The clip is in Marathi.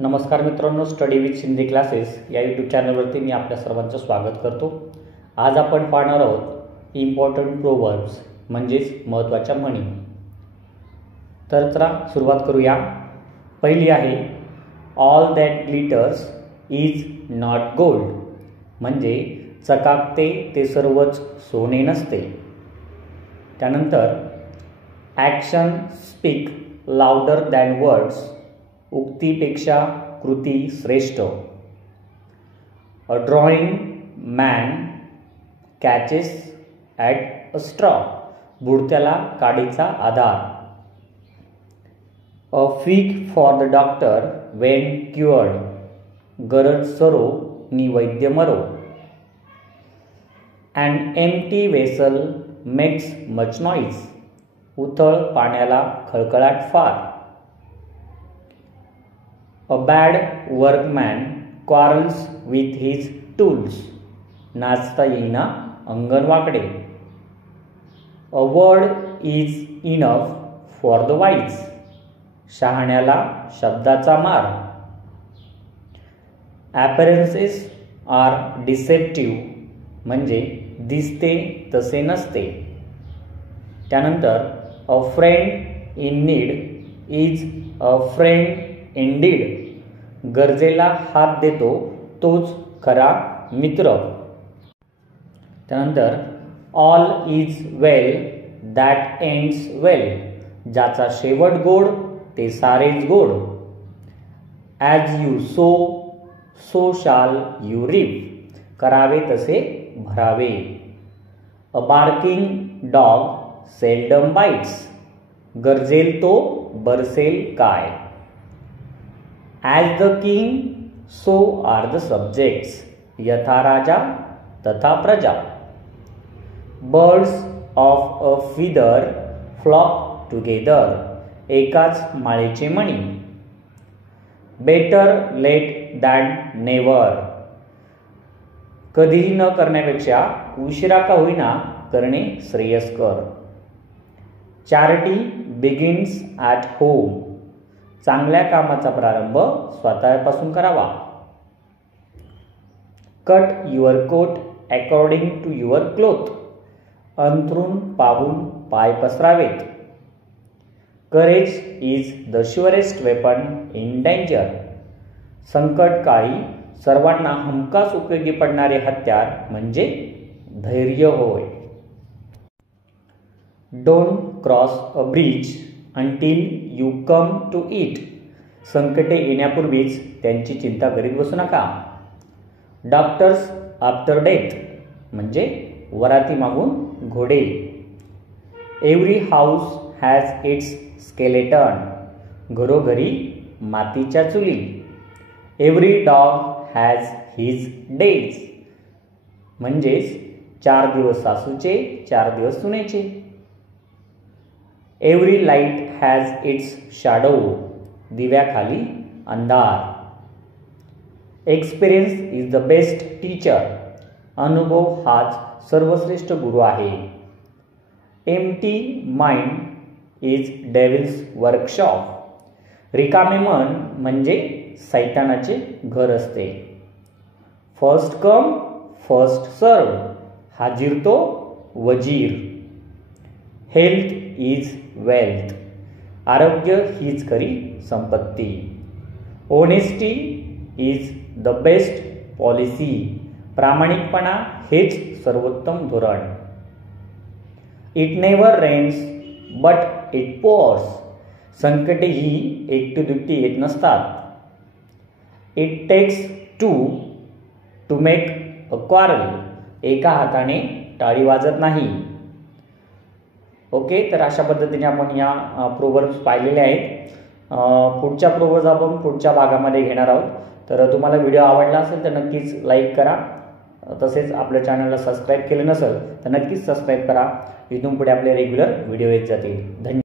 नमस्कार मित्रांनो, स्टडी विथ सिंधी क्लासेस या यूट्यूब चॅनलवरती मी आपल्या सर्वांचं स्वागत करतो। आज आपण पाहणार आहोत इम्पॉर्टंट प्रोव्हर्ब्स म्हणजेच महत्त्वाच्या म्हणी। तर चला सुरुवात करूया। पहिली आहे all that glitters is not gold, म्हणजे चकाकते ते सर्वच सोने नसते। त्यानंतर action speak louder than words, उक्तीपेक्षा कृती श्रेष्ठ। A drowning man catches at a straw, बुडत्याला काडीचा आधार। A fig for the doctor when cured, गरज सरो नि वैद्य मरो। And empty vessel makes much noise, उथळ पाण्याला खळखळाट फार। A bad workman quarrels with his tools, नाचता येईना अंगण वाकडे। A word is enough for the wise, शहाण्याला शब्दाचा मार। Appearances are deceptive, म्हणजे दिसते तसे नसते। त्यानंतर A friend in need is a friend indeed, गरजेला हात देतो तोच खरा मित्र। त्यानंतर all is well that ends well, ज्याचा शेवट गोड ते सारेच गोड। As you sow so shall you reap, करावे तसे भरावे। A barking dog seldom bites, गरजेल तो बरसेल काय। As the king so are the subjects, यथा राजा तथा प्रजा। Birds of a feather flock together, एकाच माळेचे मणी। बेटर लेट दॅन नेव्हर, कधीही न करण्यापेक्षा उशिरा का होईना करणे श्रेयस्कर। चॅरिटी बिगिन्स ॲट होम, चांगल्या कामाचा प्रारंभ स्वतःपासून करावा। Cut your coat according to your cloth, अंथरूण पाहून पाय पसरावेत। Courage is the surest weapon in danger, संकटकाळी सर्वांना हमखास उपयोगी पडणारे हत्यार म्हणजे धैर्य होय। Don't cross a bridge until you come to it, संकटे येण्यापूर्वीच त्यांची चिंता करीत बसू नका। डॉक्टर्स आफ्टर डेथ, म्हणजे वराती मागून घोडे। Every house has its skeleton, घरोघरी मातीच्या चुली। Every dog has his days, म्हणजेच 4 दिवस सासूचे 4 दिवस सुनेचे। Every light has its shadow, दिव्याखाली अंधार। Experience is the best teacher, अनुभव हाच सर्वश्रेष्ठ गुरु आहे। Empty mind is devil's workshop, रिकामे मन म्हणजे सैतानाचे घर असते। फर्स्ट कम फर्स्ट सर्व, हाजीर तो वजीर। हेल्थ इज वेल्थ, आरोग्य हीच खरी संपत्ती। Honesty is the best policy, प्रामाणिकपणा हेच सर्वोत्तम धोरण। It never rains but it pours, संकटे ही एकटी येत नसतात। It takes two to make a quarrel, एका हाताने टाळी वाजत नाही। ओके, तर अशा पद्धतीने आपण या प्रोव्हर्ब्स पाहिलेले आहेत। पुढच्या प्रोव्हर्ब्स आपण पुढच्या भागामध्ये घेणार आहोत। तर तुम्हाला व्हिडिओ आवडला असेल तर नक्कीच लाईक करा, तसेच आपल्या चॅनलला सबस्क्राईब केलं नसेल तर नक्कीच सबस्क्राईब करा। इथून पुढे आपले रेग्युलर व्हिडिओ येत जातील। धन्यवाद।